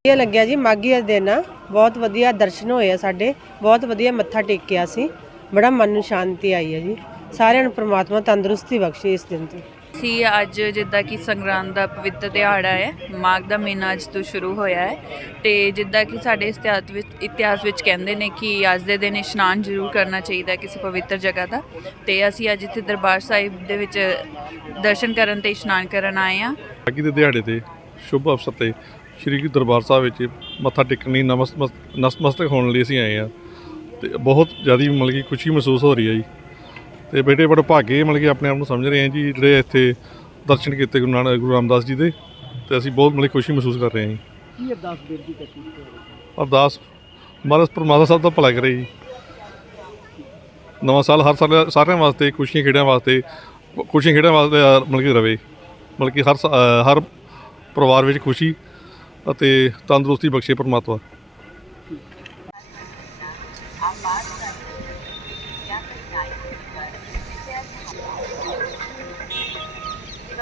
ਵਧੀਆ ਲੱਗਿਆ ਜੀ ਮਾਗੀ ਦਾ ਦਿਨ ਆ। ਬਹੁਤ ਵਧੀਆ ਦਰਸ਼ਨ ਹੋਏ ਆ ਸਾਡੇ, ਬਹੁਤ ਵਧੀਆ ਮੱਥਾ ਟੇਕਿਆ ਸੀ। ਬੜਾ ਮਨ ਨੂੰ ਸ਼ਾਂਤੀ ਆਈ ਹੈ ਜੀ। ਸਾਰਿਆਂ ਨੂੰ ਪ੍ਰਮਾਤਮਾ ਤੰਦਰੁਸਤੀ ਬਖਸ਼ੇ ਇਸ ਦਿਨ ਤੇ ਸੀ, ਅੱਜ ਜਿੱਦਾਂ ਕਿ ਸੰਗਰਾਂਦ ਦਾ ਪਵਿੱਤਰ ਦਿਹਾੜਾ ਹੈ, ਮਾਘ ਦਾ ਮਹੀਨਾ ਅੱਜ ਤੋਂ ਸ਼ੁਰੂ ਹੋਇਆ ਹੈ ਤੇ ਜਿੱਦਾਂ ਕਿ ਸਾਡੇ ਇਤਿਹਾਸ ਵਿੱਚ ਇਤਿਹਾਸ ਵਿੱਚ ਕਹਿੰਦੇ ਨੇ ਕਿ ਅੱਜ ਦੇ ਦਿਨ ਇਸ਼ਨਾਨ ਜ਼ਰੂਰ ਕਰਨਾ ਚਾਹੀਦਾ ਕਿਸੇ ਪਵਿੱਤਰ ਜਗ੍ਹਾ ਦਾ ਤੇ ਅਸੀਂ ਅੱਜ ਇੱਥੇ ਦਰਬਾਰ ਸਾਹਿਬ ਦੇ ਵਿੱਚ ਦਰਸ਼ਨ ਕਰਨ ਤੇ ਇਸ਼ਨਾਨ ਕਰਨ ਆਏ ਹਾਂ। ਮਾਘੀ ਦੇ ਦਿਹਾੜੇ ਤੇ ਸ਼ੁਭ ਅਵਸਰ ਤੇ ਸ਼੍ਰੀ ਗੁਰੂ ਦਰਬਾਰ ਸਾਹਿਬ ਵਿੱਚ ਮੱਥਾ ਟੇਕਣ ਲਈ ਨਮਸਤਮਸ ਨਤਮਸਤਕ ਹੋਣ ਲਈ ਅਸੀਂ ਆਏ ਆ ਤੇ ਬਹੁਤ ਜ਼ਿਆਦਾ ਮਤਲਬ ਕਿ ਖੁਸ਼ੀ ਮਹਿਸੂਸ ਹੋ ਰਹੀ ਹੈ ਜੀ। ਤੇ ਬੇਟੇ ਬੜੇ ਭਾਗੇ ਮਤਲਬ ਕਿ ਆਪਣੇ ਆਪ ਨੂੰ ਸਮਝ ਰਹੇ ਹਾਂ ਜੀ ਜਿਹੜੇ ਇੱਥੇ ਦਰਸ਼ਨ ਕੀਤੇ ਗੁਰੂ ਨਾਨਕ ਗੁਰੂ ਰਾਮਦਾਸ ਜੀ ਦੇ ਤੇ ਅਸੀਂ ਬਹੁਤ ਮਤਲਬ ਕਿ ਖੁਸ਼ੀ ਮਹਿਸੂਸ ਕਰ ਰਹੇ ਹਾਂ ਜੀ। ਕੀ ਅਰਦਾਸ ਬੇਨਤੀ ਕੀਤੀ ਅਰਦਾਸ ਮਹਾਰਾਜ ਪਰਮਾਤਮਾ ਸਾਹਿਬ ਦਾ ਭਲਾ ਕਰੇ ਜੀ। ਨਵਾਂ ਸਾਲ ਹਰ ਸਾਲ ਸਾਰਿਆਂ ਵਾਸਤੇ ਖੁਸ਼ੀਆਂ ਖੇੜਿਆਂ ਵਾਸਤੇ ਖੁਸ਼ੀਆਂ ਖੇੜਿਆਂ ਵਾਸਤੇ ਮਤਲਬ ਕਿ ਰਵੇ। ਮਤਲਬ ਕਿ ਹਰ ਹਰ ਪਰਿਵਾਰ ਵਿੱਚ ਖੁਸ਼ੀ ਅਤੇ ਤੰਦਰੁਸਤੀ ਬਖਸ਼ੇ ਪਰਮਾਤਮਾ।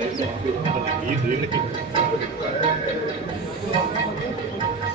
Thank you.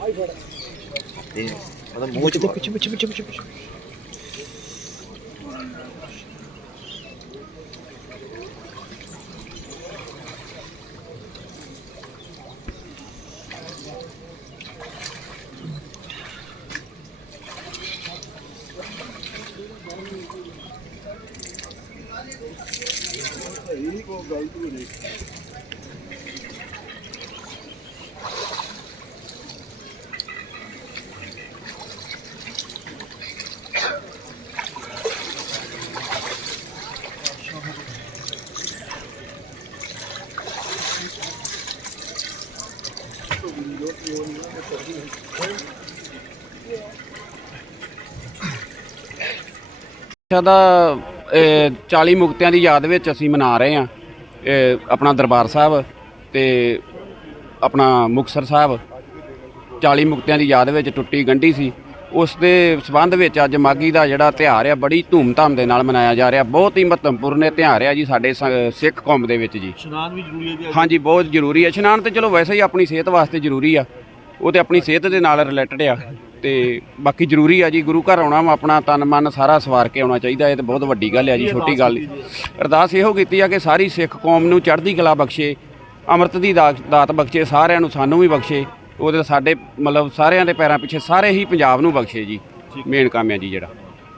Ay ਦੀ ਉੱਤਰ ਮੈਂ ਕਿਹਾ ਇੱਥੇ ਦੀ ਇਹਨੂੰ ਫੜ ਕੇ ਇੱਥੋਂ ਆ ਸਿੱਖਿਆ ਦਾ ਇਹ 40 ਮੁਕਤਿਆਂ ਦੀ ਯਾਦ ਵਿੱਚ ਅਸੀਂ ਮਨਾ ਰਹੇ ਹਾਂ ਇਹ ਆਪਣਾ ਦਰਬਾਰ ਸਾਹਿਬ ਤੇ ਆਪਣਾ ਮੁਕਤਸਰ ਸਾਹਿਬ। 40 ਮੁਕਤਿਆਂ ਦੀ ਯਾਦ ਵਿੱਚ ਟੁੱਟੀ ਗੰਢੀ ਸੀ। ਉਸ ਦੇ ਸਬੰਧ ਵਿੱਚ ਅੱਜ ਮਾਗੀ ਦਾ ਜਿਹੜਾ ਤਿਉਹਾਰ ਆ ਬੜੀ ਧੂਮਧਾਮ ਦੇ ਨਾਲ ਮਨਾਇਆ ਜਾ ਰਿਹਾ। ਬਹੁਤ ਹੀ ਮਹੱਤਵਪੂਰਨ ਇਹ ਤਿਉਹਾਰ ਆ ਜੀ ਸਾਡੇ ਸਿੱਖ ਕੌਮ ਦੇ ਵਿੱਚ ਜੀ। ਇਸ਼ਨਾਨ ਵੀ ਜ਼ਰੂਰੀ ਹੈ ਜੀ ਹਾਂਜੀ ਬਹੁਤ ਜ਼ਰੂਰੀ ਹੈ। ਇਸ਼ਨਾਨ ਤੇ ਚਲੋ ਵੈਸੇ ਹੀ ਆਪਣੀ ਸਿਹਤ ਵਾਸਤੇ ਜ਼ਰੂਰੀ ਆ। ਉਹ ਤੇ ਆਪਣੀ ਸਿਹਤ ਦੇ ਨਾਲ ਰਿਲੇਟਡ ਆ ਤੇ ਬਾਕੀ ਜ਼ਰੂਰੀ ਆ ਜੀ, ਗੁਰੂ ਘਰ ਆਉਣਾ ਵਾ, ਆਪਣਾ ਤਨ ਮਨ ਸਾਰਾ ਸਵਾਰ ਕੇ ਆਉਣਾ ਚਾਹੀਦਾ, ਇਹ ਤੇ ਬਹੁਤ ਵੱਡੀ ਗੱਲ ਆ ਜੀ, ਛੋਟੀ ਗੱਲ। ਨਹੀਂ ਅਰਦਾਸ ਇਹੋ ਕੀਤੀ ਆ ਕਿ ਸਾਰੀ ਸਿੱਖ ਕੌਮ ਨੂੰ ਚੜ੍ਹਦੀ ਕਲਾ ਬਖਸ਼ੇ, ਅੰਮ੍ਰਿਤ ਦੀ ਦਾਤ ਦਾਤ ਬਖਸ਼ੇ, ਸਾਰਿਆਂ ਨੂੰ ਸਾਨੂੰ ਵੀ ਬਖਸ਼ੇ, ਉਹਦੇ ਸਾਡੇ ਮਤਲਬ ਸਾਰਿਆਂ ਦੇ ਪੈਰਾਂ ਪਿੱਛੇ ਸਾਰੇ ਹੀ ਪੰਜਾਬ ਨੂੰ ਬਖਸ਼ੇ ਜੀ, ਮੇਨ ਕੰਮ ਆ ਜੀ ਜਿਹੜਾ।